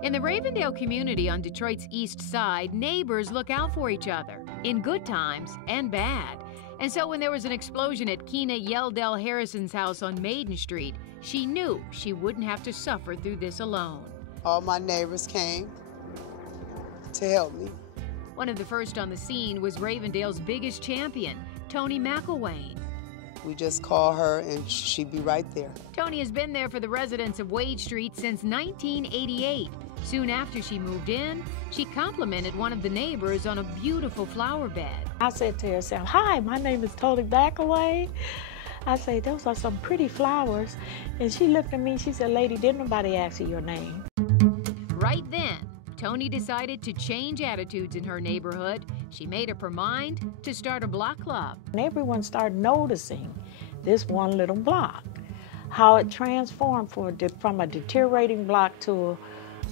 In the Ravendale community on Detroit's east side, neighbors look out for each other, in good times and bad. And so when there was an explosion at Keena Yeldell Harrison's house on Maiden Street, she knew she wouldn't have to suffer through this alone. All my neighbors came to help me. One of the first on the scene was Ravendale's biggest champion, Toni McIlwain. We just call her and she'd be right there. Toni has been there for the residents of Wade Street since 1988. Soon after she moved in, she complimented one of the neighbors on a beautiful flower bed. I said to her, "Hi, my name is Toni McIlwain." I said, "Those are some pretty flowers." And she looked at me, she said, "Lady, didn't nobody ask you your name?" Right then, Toni decided to change attitudes in her neighborhood. She made up her mind to start a block club. And everyone started noticing this one little block, how it transformed from a deteriorating block to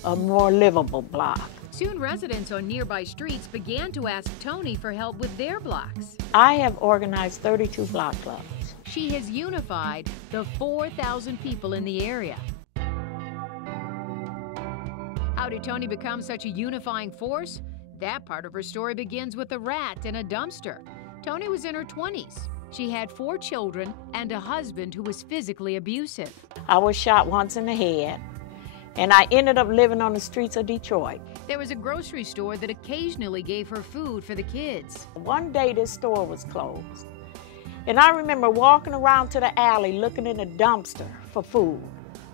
a more livable block. Soon residents on nearby streets began to ask Toni for help with their blocks. I have organized 32 block clubs. She has unified the 4,000 people in the area. How did Toni become such a unifying force? That part of her story begins with a rat in a dumpster. Toni was in her 20s. She had 4 children and a husband who was physically abusive. I was shot once in the head, and I ended up living on the streets of Detroit. There was a grocery store that occasionally gave her food for the kids. One day this store was closed, and I remember walking around to the alley looking in the dumpster for food.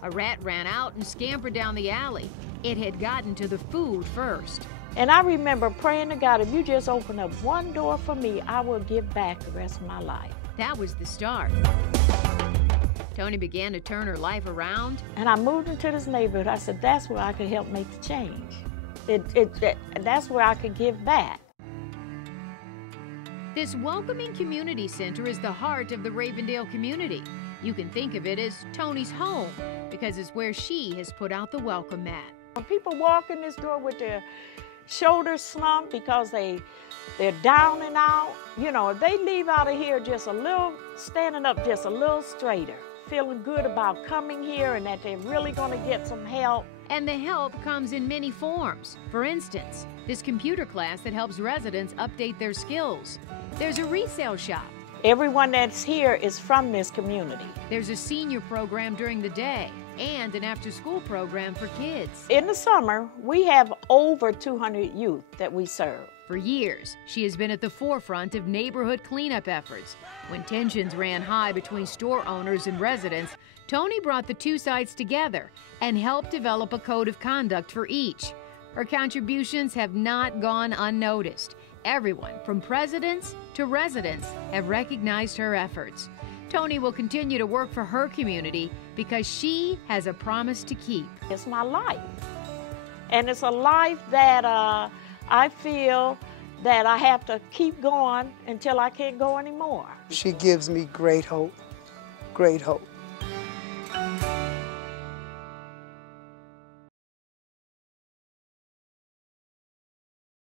A rat ran out and scampered down the alley. It had gotten to the food first. And I remember praying to God, if you just open up one door for me, I will give back the rest of my life. That was the start. Toni began to turn her life around. And I moved into this neighborhood. I said, that's where I could help make the change. That's where I could give back. This welcoming community center is the heart of the Ravendale community. You can think of it as Toni's home because it's where she has put out the welcome mat. When people walk in this door with their shoulders slumped because they're down and out, you know, if they leave out of here just a little, standing up just a little straighter, feeling good about coming here and that they're really going to get some help. And the help comes in many forms. For instance, this computer class that helps residents update their skills. There's a resale shop. Everyone that's here is from this community. There's a senior program during the day and an after-school program for kids. In the summer, we have over 200 youth that we serve. For years, she has been at the forefront of neighborhood cleanup efforts. When tensions ran high between store owners and residents, Toni brought the two sides together and helped develop a code of conduct for each. Her contributions have not gone unnoticed. Everyone, from presidents to residents, have recognized her efforts. Toni will continue to work for her community because she has a promise to keep. It's my life. And it's a life that I feel that I have to keep going until I can't go anymore. She gives me great hope, great hope.